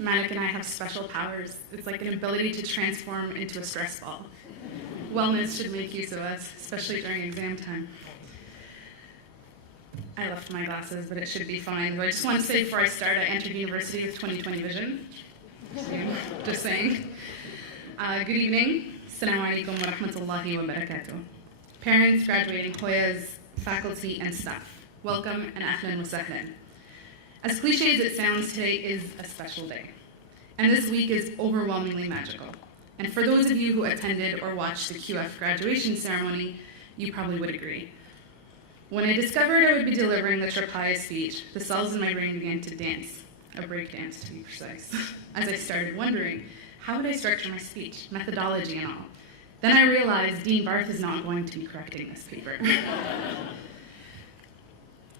Manik and I have special powers. It's like an ability to transform into a stress ball. Wellness should make use of us, especially during exam time. I left my glasses, but it should be fine. But I just want to say before I start, I entered university with 20/20 vision. Just saying. Good evening. Assalamu alaikum wa rahmatullahi wa barakatuh. Parents, graduating Hoyas, faculty, and staff, welcome and ahlan wa sahlan. As cliche as it sounds, today is a special day. And this week is overwhelmingly magical. And for those of you who attended or watched the QF graduation ceremony, you probably would agree. When I discovered I would be delivering the Tropaia speech, the cells in my brain began to dance, a break dance to be precise, as I started wondering, how would I structure my speech, methodology and all? Then I realized Dean Barth is not going to be correcting this paper.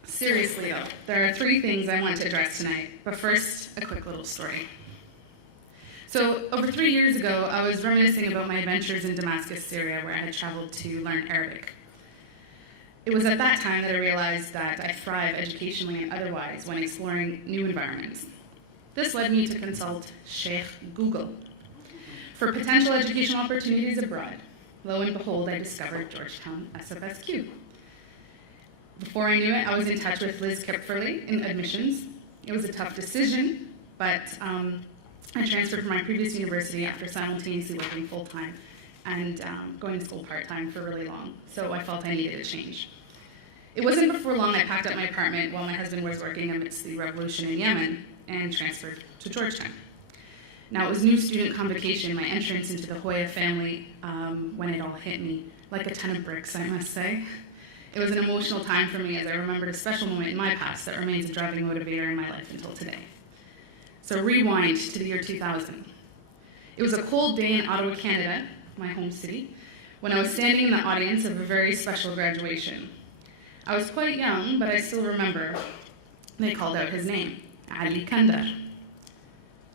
Seriously though, there are 3 things I want to address tonight, but first, a quick little story. So, over 3 years ago, I was reminiscing about my adventures in Damascus, Syria, where I had traveled to learn Arabic. It was at that time that I realized that I thrive educationally and otherwise when exploring new environments. This led me to consult Sheikh Google for potential educational opportunities abroad. Lo and behold, I discovered Georgetown SFS-Q. Before I knew it, I was in touch with Liz Kipferley in admissions. It was a tough decision, but I transferred from my previous university after simultaneously working full-time and going to school part-time for really long, so I felt I needed a change. It wasn't before long I packed up my apartment while my husband was working amidst the revolution in Yemen and transferred to Georgetown. Now, it was new student convocation, my entrance into the Hoya family, when it all hit me, like a ton of bricks, I must say. It was an emotional time for me as I remembered a special moment in my past that remains a driving motivator in my life until today. So rewind to the year 2000. It was a cold day in Ottawa, Canada, my home city, when I was standing in the audience of a very special graduation. I was quite young, but I still remember they called out his name, Aminah Kandar.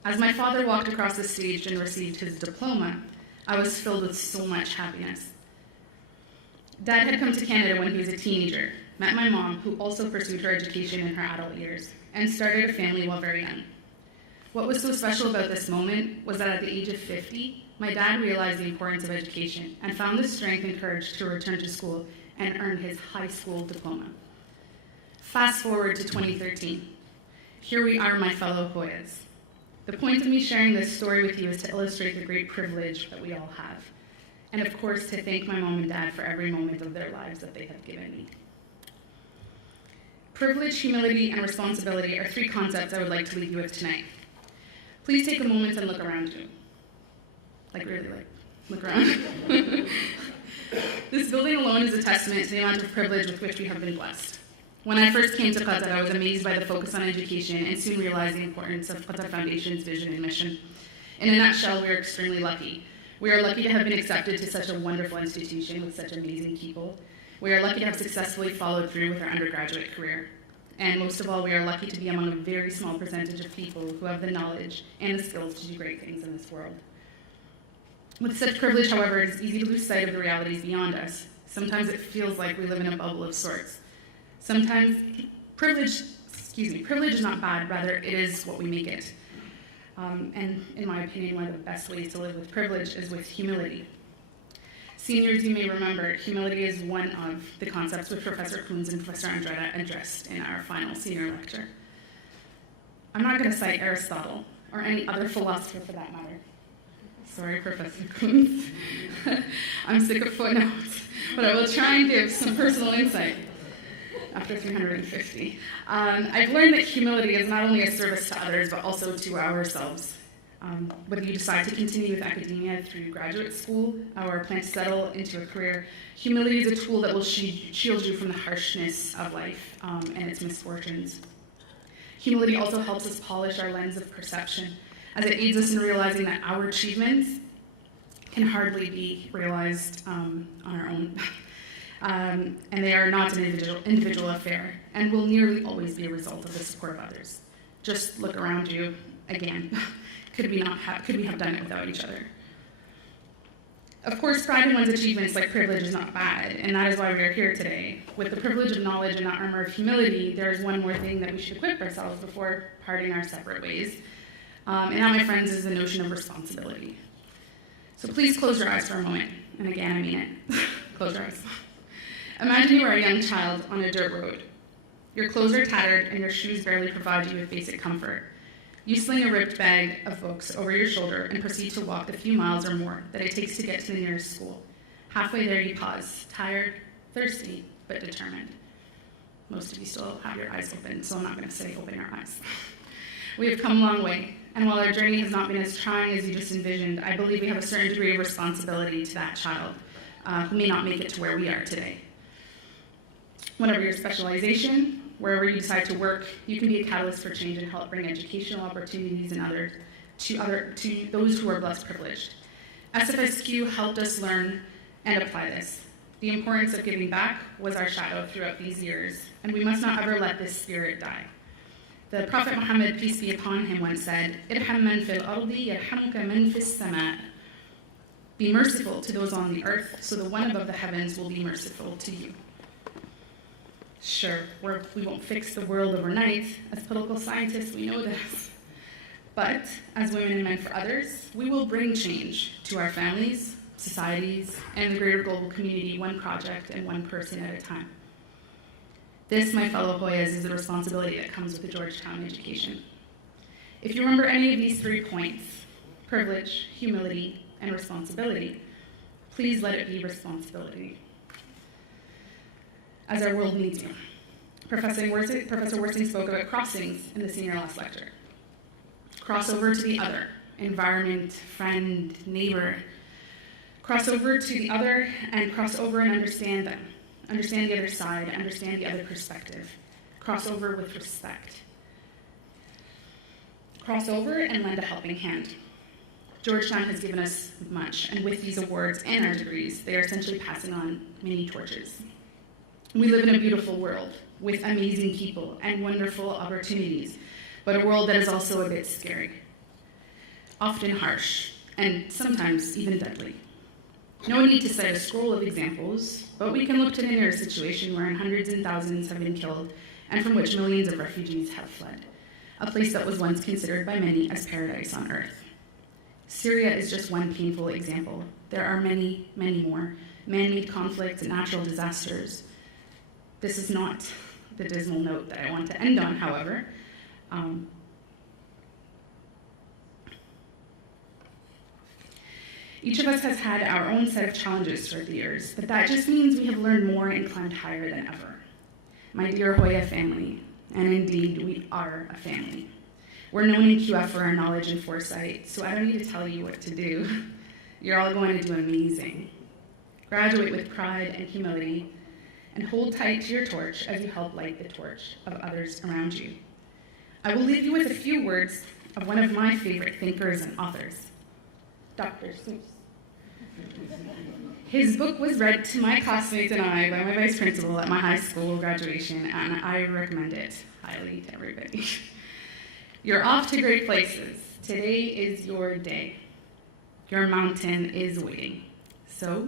As my father walked across the stage and received his diploma, I was filled with so much happiness. Dad had come to Canada when he was a teenager, met my mom, who also pursued her education in her adult years, and started a family while very young. What was so special about this moment was that at the age of 50, my dad realized the importance of education and found the strength and courage to return to school and earn his high school diploma. Fast forward to 2013. Here we are, my fellow Hoyas. The point of me sharing this story with you is to illustrate the great privilege that we all have, and of course to thank my mom and dad for every moment of their lives that they have given me. Privilege, humility, and responsibility are 3 concepts I would like to leave you with tonight. Please take a moment and look around you. Look around. This building alone is a testament to the amount of privilege with which we have been blessed. When I first came to Qatar, I was amazed by the focus on education and soon realized the importance of Qatar Foundation's vision and mission. In a nutshell, we are extremely lucky. We are lucky to have been accepted to such a wonderful institution with such amazing people. We are lucky to have successfully followed through with our undergraduate career. And most of all, we are lucky to be among a very small percentage of people who have the knowledge and the skills to do great things in this world. With such privilege, however, it is easy to lose sight of the realities beyond us. Sometimes it feels like we live in a bubble of sorts. Sometimes privilege is not bad, rather it is what we make it. And in my opinion, one of the best ways to live with privilege is with humility. Seniors, you may remember, humility is one of the concepts which Professor Koons and Professor Andretta addressed in our final senior lecture. I'm not going to cite Aristotle, or any other philosopher for that matter. Sorry, Professor Koons. I'm sick of footnotes, but I will try and give some personal insight after 350. I've learned that humility is not only a service to others, but also to ourselves. Whether you decide to continue with academia through graduate school or plan to settle into a career, humility is a tool that will shield you from the harshness of life and its misfortunes. Humility also helps us polish our lens of perception, as it aids us in realizing that our achievements can hardly be realized on our own. And they are not an individual affair, and will nearly always be a result of the support of others. Just look around you again. Could we have done it without each other? Of course, pride in one's achievements, like privilege, is not bad, and that is why we are here today. With the privilege of knowledge and the armor of humility, there is one more thing that we should equip ourselves before parting our separate ways. And that, my friends, is the notion of responsibility. So please close your eyes for a moment. And again, I mean it. Close your eyes. Imagine you are a young child on a dirt road. Your clothes are tattered and your shoes barely provide you with basic comfort. You sling a ripped bag of books over your shoulder and proceed to walk the few miles or more that it takes to get to the nearest school. Halfway there, you pause, tired, thirsty, but determined. Most of you still have your eyes open, so I'm not going to say open your eyes. We have come a long way, and while our journey has not been as trying as you just envisioned, I believe we have a certain degree of responsibility to that child who may not make it to where we are today. Whatever your specialization, wherever you decide to work, you can be a catalyst for change and help bring educational opportunities and others to those who are less privileged. SFS-Q helped us learn and apply this. The importance of giving back was our shadow throughout these years, and we must not ever let this spirit die. The Prophet Muhammad, peace be upon him, once said, "Irham man fil ardi yarhamuka man fis sama." Be merciful to those on the earth, so the one above the heavens will be merciful to you. Sure, we won't fix the world overnight. As political scientists, we know this. But as women and men for others, we will bring change to our families, societies, and the greater global community, one project and one person at a time. This, my fellow Hoyas, is the responsibility that comes with the Georgetown education. If you remember any of these 3 points, privilege, humility, and responsibility, please let it be responsibility, as our world needs you. Professor Worsing spoke about crossings in the senior last lecture. Cross over to the other, environment, friend, neighbor. Cross over to the other and cross over and understand them. Understand the other side, understand the other perspective. Cross over with respect. Cross over and lend a helping hand. Georgetown has given us much, and with these awards and our degrees, they are essentially passing on many torches. We live in a beautiful world with amazing people and wonderful opportunities, but a world that is also a bit scary, often harsh, and sometimes even deadly. No need to cite a scroll of examples, but we can look to the nearest situation wherein hundreds and thousands have been killed and from which millions of refugees have fled, a place that was once considered by many as paradise on earth. Syria is just one painful example. There are many, many more man-made conflicts and natural disasters. This is not the dismal note that I want to end on, however. Each of us has had our own set of challenges throughout the years, but that just means we have learned more and climbed higher than ever. My dear Hoya family, and indeed we are a family. We're known in QF for our knowledge and foresight, so I don't need to tell you what to do. You're all going to do amazing. Graduate with pride and humility, and hold tight to your torch as you help light the torch of others around you. I will leave you with a few words of one of my favorite thinkers and authors, Dr. Seuss. His book was read to my classmates and I by my vice principal at my high school graduation, and I recommend it highly to everybody. You're off to great places. Today is your day. Your mountain is waiting. So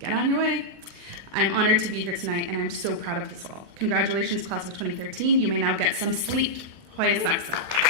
get on your way. I'm honored to be here tonight, and I'm so proud of us all. Congratulations, class of 2013. You may now get some sleep. Hoya Saksa.